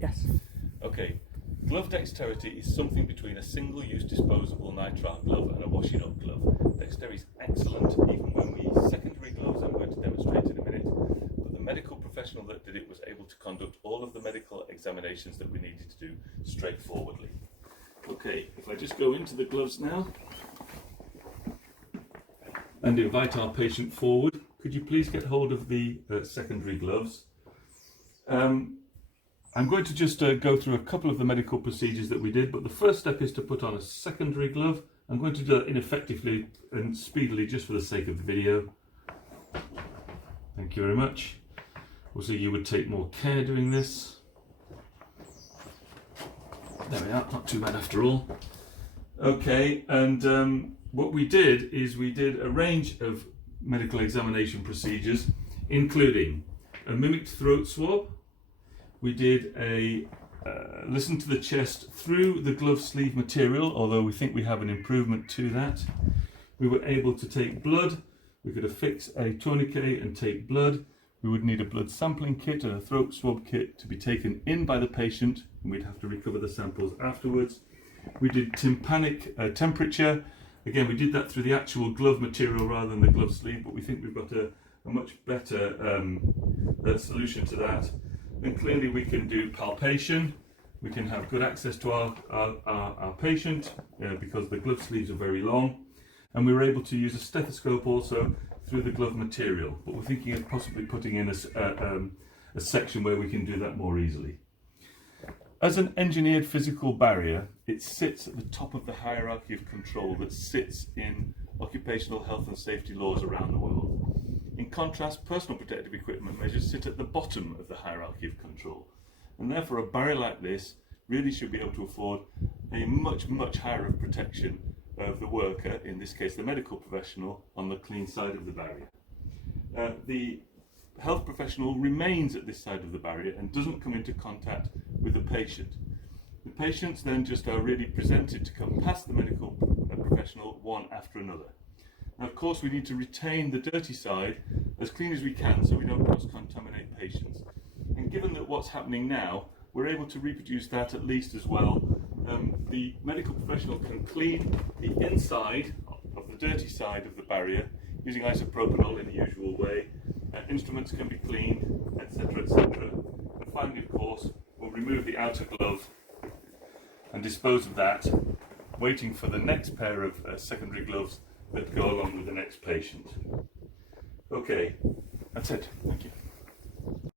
Yes. Okay, glove dexterity is something between a single-use disposable nitrile glove and a washing-up glove. Dexterity is excellent, even when we use secondary gloves. I'm going to demonstrate in a minute. But the medical professional that did it was able to conduct all of the medical examinations that we needed to do straightforwardly. Okay, if I just go into the gloves now and invite our patient forward, could you please get hold of the secondary gloves? I'm going to just go through a couple of the medical procedures that we did, but the first step is to put on a secondary glove. I'm going to do that ineffectively and speedily just for the sake of the video. Thank you very much. Also, you would take more care doing this. There we are, not too bad after all. Okay, and what we did is we did a range of medical examination procedures, including a mimicked throat swab. We did a listen to the chest through the glove sleeve material, although we think we have an improvement to that. We were able to take blood. We could affix a tourniquet and take blood. We would need a blood sampling kit and a throat swab kit to be taken in by the patient, and we'd have to recover the samples afterwards. We did tympanic temperature. Again, we did that through the actual glove material rather than the glove sleeve, but we think we've got a much better solution to that. And clearly we can do palpation. We can have good access to our patient because the glove sleeves are very long. And we were able to use a stethoscope also through the glove material, but we're thinking of possibly putting in a section where we can do that more easily. As an engineered physical barrier, it sits at the top of the hierarchy of control that sits in occupational health and safety laws around the world. In contrast, personal protective equipment measures sit at the bottom of the hierarchy of control, and therefore a barrier like this really should be able to afford a much higher of protection of the worker, in this case the medical professional, on the clean side of the barrier. The health professional remains at this side of the barrier and doesn't come into contact with the patient. The patients then just are really presented to come past the medical professional one after another. Now, of course, we need to retain the dirty side as clean as we can so we don't cross-contaminate patients. And given that what's happening now, we're able to reproduce that at least as well. The medical professional can clean the inside of the dirty side of the barrier using isopropanol in the usual way. Instruments can be cleaned, etc., etc. And finally, of course, we'll remove the outer glove and dispose of that, waiting for the next pair of secondary gloves that go along with the next patient. Okay, that's it. Thank you.